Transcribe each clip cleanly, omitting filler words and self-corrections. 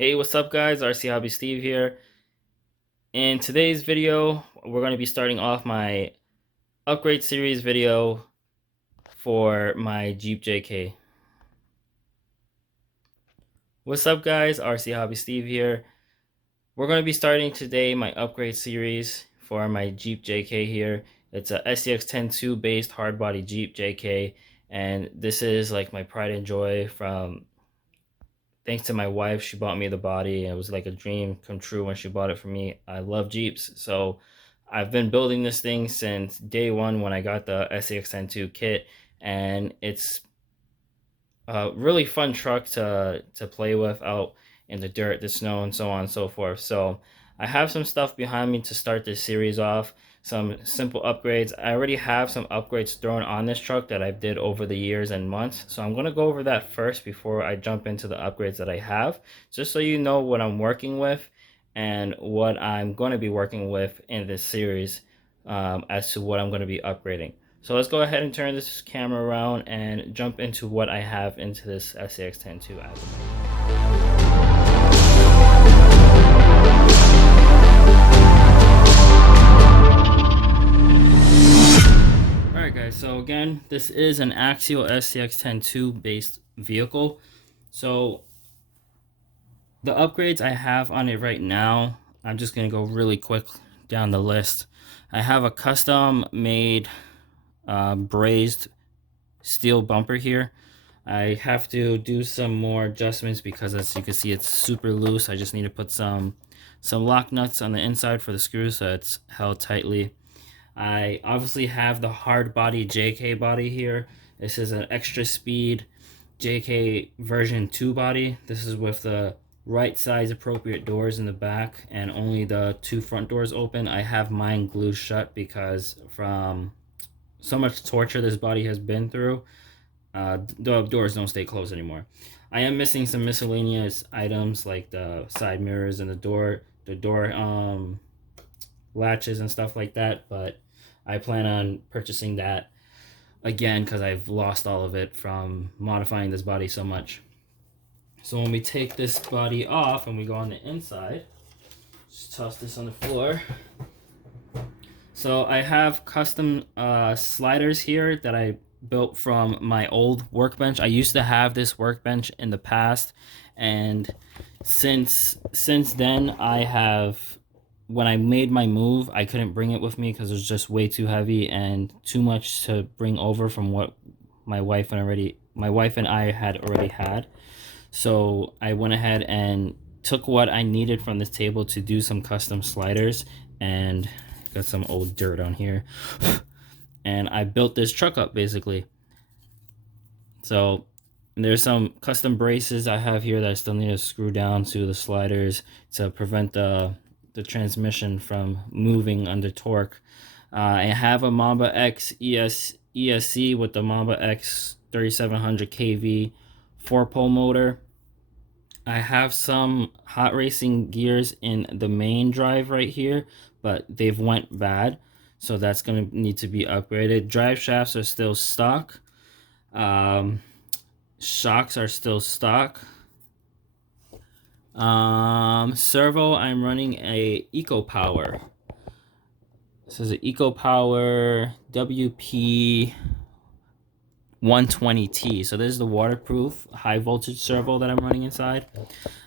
Hey, what's up guys? RC Hobby Steve here. In today's video, we're going to be starting off my upgrade series video for my Jeep JK. What's up guys? RC Hobby Steve here. We're going to be starting today my upgrade series for my Jeep JK here. It's a Scx10 II based hardbody Jeep JK, and this is like my pride and joy from thanks to my wife. She bought me the body. It was like a dream come true when she bought it for me. I love Jeeps, so I've been building this thing since day one when I got the Scx10 II kit, and it's a really fun truck to play with out in the dirt, the snow, and so on and so forth. So I have some stuff behind me to start this series off, some simple upgrades. I already have some upgrades thrown on this truck that I've did over the years and months, so I'm going to go over that first before I jump into the upgrades that I have, just so you know what I'm working with and what I'm going to be working with in this series, as to what I'm going to be upgrading. So let's go ahead and turn this camera around and jump into what I have into this Scx10 II Upgrade. Alright guys, so again, this is an axial Scx10 II based vehicle. So the upgrades I have on it right now, I'm just going to go really quick down the list. I have a custom made brazed steel bumper here. I have to do some more adjustments because, as you can see, it's super loose. I just need to put some lock nuts on the inside for the screws so it's held tightly. I obviously have the hard body JK body here. This is an extra speed JK version 2 body. This is with the right size appropriate doors in the back and only the two front doors open. I have mine glued shut because from so much torture this body has been through, the doors don't stay closed anymore. I am missing some miscellaneous items like the side mirrors and the door latches and stuff like that, but I plan on purchasing that again because I've lost all of it from modifying this body so much. So when we take this body off and we go on the inside, just toss this on the floor. So I have custom sliders here that I built from my old workbench. I used to have this workbench in the past, and since then I have, when I made my move, I couldn't bring it with me because it was just way too heavy and too much to bring over from what my wife and I had already had. So I went ahead and took what I needed from this table to do some custom sliders, and got some old dirt on here. And I built this truck up basically. So there's some custom braces I have here that I still need to screw down to the sliders to prevent the transmission from moving under torque. I have a Mamba X ESC with the Mamba X 3700 kV 4-pole motor. I have some hot racing gears in the main drive right here, but they've went bad, so that's going to need to be upgraded. Drive shafts are still stock. Shocks are still stock. Servo, I'm running a EcoPower. This is an EcoPower WP 120T. So this is the waterproof high voltage servo that I'm running inside.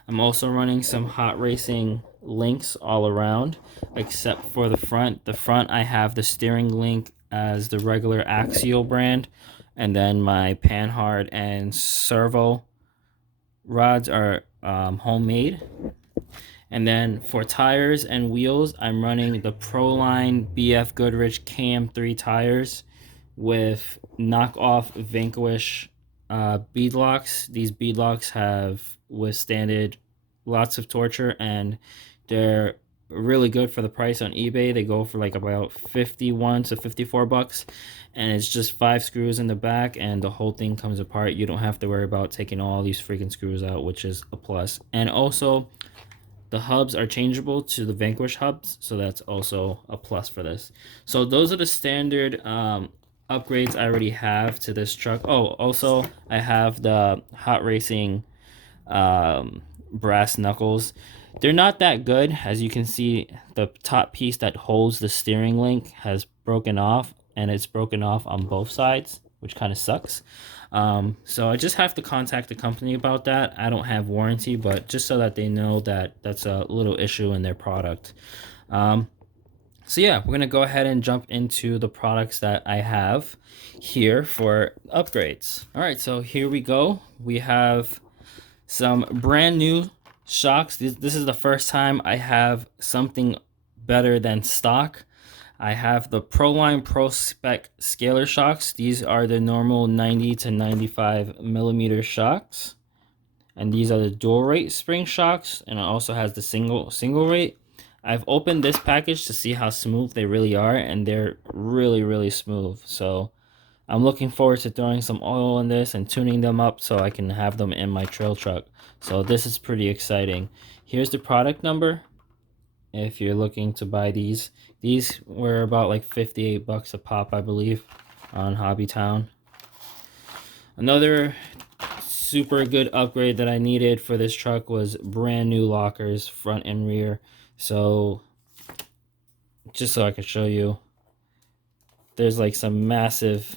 I'm also running some hot racing links all around, except for the front. The front, I have the steering link as the regular axial brand, and then my panhard and servo rods are homemade. And then for tires and wheels, I'm running the Proline BF Goodrich KM3 tires with knockoff Vanquish beadlocks. These beadlocks have withstanded lots of torture, and they're really good for the price on eBay. They go for like about 51 to 54 bucks, and it's just 5 screws in the back and the whole thing comes apart. You don't have to worry about taking all these freaking screws out, which is a plus. And also the hubs are changeable to the Vanquish hubs, so that's also a plus for this. So those are the standard upgrades I already have to this truck. Oh, also I have the hot racing brass knuckles. They're not that good. As you can see, the top piece that holds the steering link has broken off, and it's broken off on both sides, which kind of sucks. So I just have to contact the company about that. I don't have warranty, but just so that they know that that's a little issue in their product. So yeah, we're gonna go ahead and jump into the products that I have here for upgrades. All right, so here we go. We have some brand new shocks. This is the first time I have something better than stock. I have the Proline Pro Spec Scalar shocks. These are the normal 90 to 95 millimeter shocks. And these are the dual rate spring shocks, and it also has the single rate. I've opened this package to see how smooth they really are, and they're really smooth. So I'm looking forward to throwing some oil in this and tuning them up so I can have them in my trail truck. So this is pretty exciting. Here's the product number if you're looking to buy these. These were about like 58 bucks a pop, I believe, on Hobbytown. Another super good upgrade that I needed for this truck was brand new lockers, front and rear. So just so I could show you, there's like some massive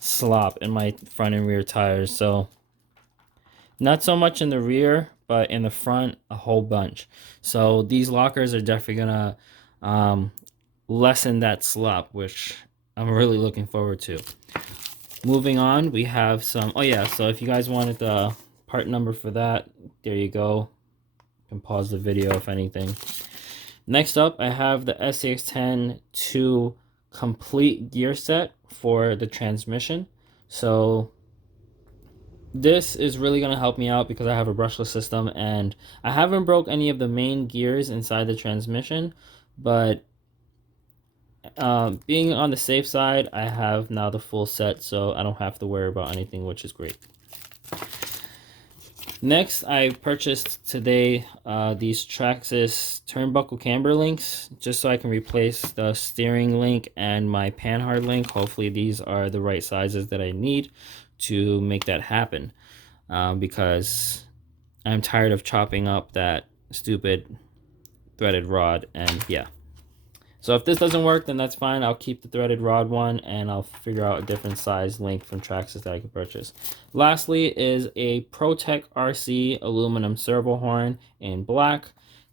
slop in my front and rear tires. So not so much in the rear, but in the front a whole bunch. So these lockers are definitely gonna lessen that slop, which I'm really looking forward to. Moving on, we have some, oh yeah, so if you guys wanted the part number for that, there you go. You can pause the video if anything. Next up, I have the Scx10 II complete gear set for the transmission. So this is really going to help me out because I have a brushless system and I haven't broke any of the main gears inside the transmission, but being on the safe side, I have now the full set, so I don't have to worry about anything, which is great. Next, I purchased today these Traxxas turnbuckle camber links, just so I can replace the steering link and my panhard link. Hopefully these are the right sizes that I need to make that happen, because I'm tired of chopping up that stupid threaded rod, and yeah. So if this doesn't work, then that's fine. I'll keep the threaded rod one, and I'll figure out a different size link from Traxxas that I can purchase. Lastly is a ProTech RC aluminum servo horn in black.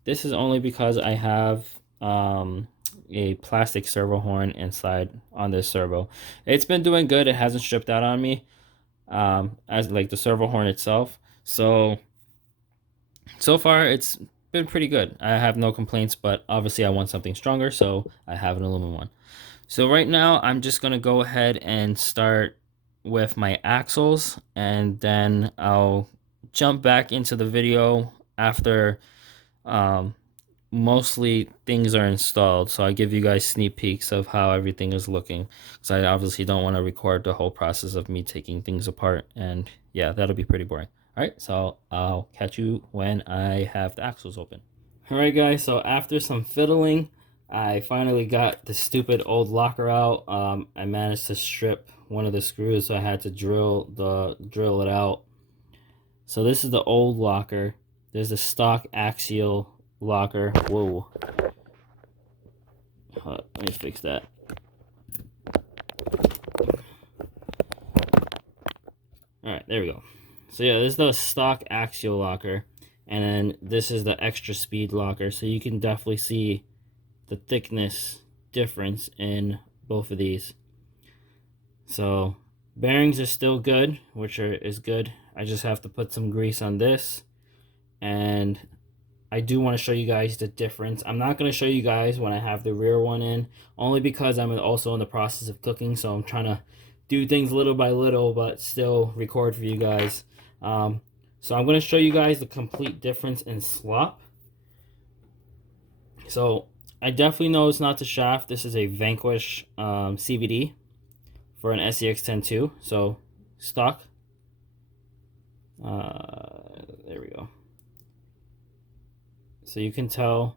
This is only because I have a plastic servo horn inside on this servo. It's been doing good. It hasn't stripped out on me, as like the servo horn itself. So far it's been pretty good. I have no complaints, but obviously I want something stronger, so I have an aluminum one. So right now I'm just gonna go ahead and start with my axles, and then I'll jump back into the video after mostly things are installed, so I give you guys sneak peeks of how everything is looking, because I obviously don't want to record the whole process of me taking things apart, and yeah, that'll be pretty boring. Alright, so I'll catch you when I have the axles open. Alright guys, so after some fiddling, I finally got the stupid old locker out. I managed to strip one of the screws, so I had to drill it out. So this is the old locker. There's the stock axial locker. Whoa. Let me fix that. Alright, there we go. So yeah, this is the stock axial locker, and then this is the extra speed locker. So you can definitely see the thickness difference in both of these. So bearings are still good, which is good. I just have to put some grease on this, and I do want to show you guys the difference. I'm not going to show you guys when I have the rear one in, only because I'm also in the process of cooking, so I'm trying to do things little by little, but still record for you guys. So I'm going to show you guys the complete difference in slop. So I definitely know it's not the shaft. This is a Vanquish CVD for an Scx10 II. So stock. There we go. So you can tell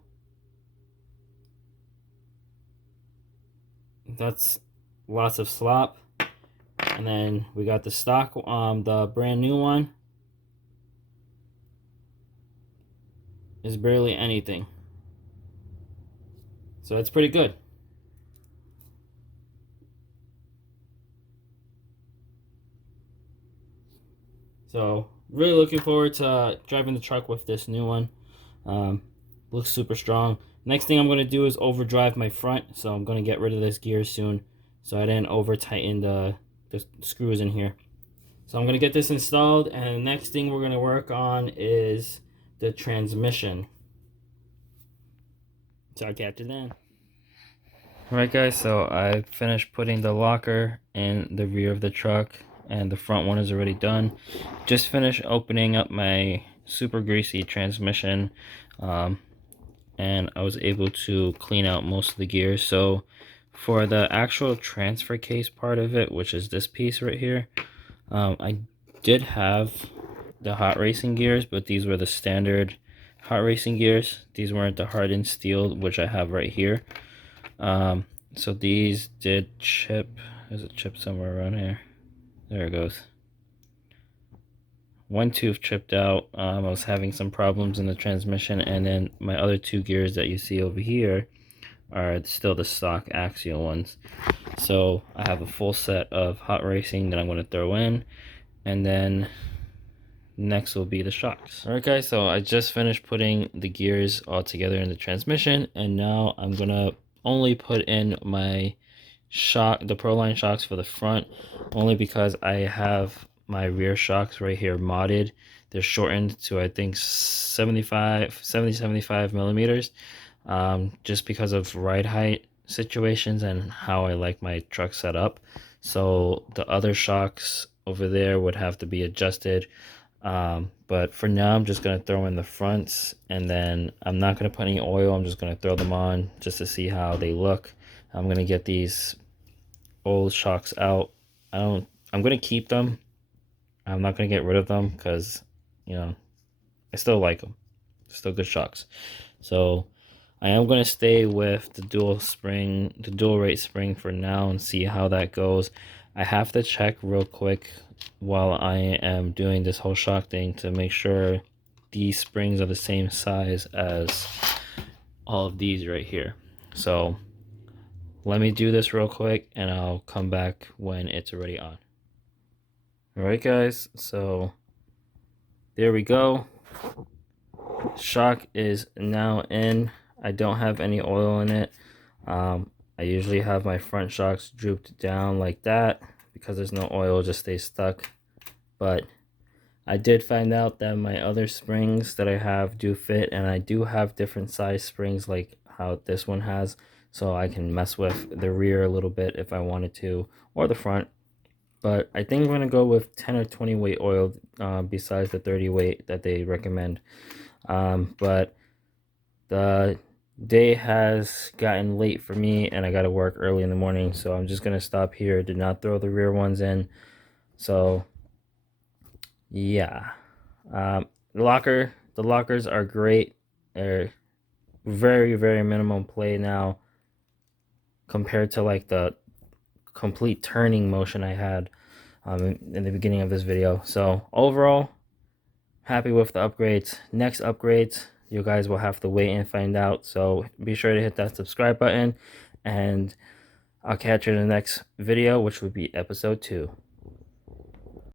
that's lots of slop. And then we got the stock, the brand new one. is barely anything. So it's pretty good. So really looking forward to driving the truck with this new one. Looks super strong. Next thing I'm going to do is overdrive my front. So I'm going to get rid of this gear soon, so I didn't over tighten the screws in here. So I'm going to get this installed, and the next thing we're going to work on is the transmission. So I'll catch you then. Alright guys, so I finished putting the locker in the rear of the truck, and the front one is already done. Just finished opening up my super greasy transmission, and I was able to clean out most of the gears. So for the actual transfer case part of it, which is this piece right here, I did have the hot racing gears, but these were the standard hot racing gears. These weren't the hardened steel, which I have right here. So these did chip. There's a chip somewhere around here. There it goes. One tooth chipped out. I was having some problems in the transmission, and then my other two gears that you see over here are still the stock axial ones. So I have a full set of hot racing that I'm going to throw in, and then next will be the shocks. Alright guys, so I just finished putting the gears all together in the transmission, and now I'm going to only put in my shock, the Proline shocks for the front, only because I have my rear shocks right here modded. They're shortened to I think 75 millimeters, just because of ride height situations and how I like my truck set up. So the other shocks over there would have to be adjusted, but for now I'm just going to throw in the fronts, and then I'm not going to put any oil. I'm just going to throw them on just to see how they look. I'm going to get these old shocks out. I'm going to keep them. I'm not going to get rid of them because, you know, I still like them. Still good shocks. So I am going to stay with the dual rate spring for now and see how that goes. I have to check real quick while I am doing this whole shock thing to make sure these springs are the same size as all of these right here. So let me do this real quick and I'll come back when it's already on. Alright guys, so there we go. Shock is now in. I don't have any oil in it. I usually have my front shocks drooped down like that because there's no oil, just stays stuck. But I did find out that my other springs that I have do fit, and I do have different size springs like how this one has, so I can mess with the rear a little bit if I wanted to, or the front. But I think I'm going to go with 10 or 20 weight oil besides the 30 weight that they recommend. But the day has gotten late for me and I got to work early in the morning, so I'm just going to stop here. Did not throw the rear ones in. So yeah, the lockers are great. They're very, very minimum play now compared to like the complete turning motion I had in the beginning of this video. So overall, happy with the upgrades. Next upgrades, you guys will have to wait and find out. So be sure to hit that subscribe button, and I'll catch you in the next video, which would be episode 2.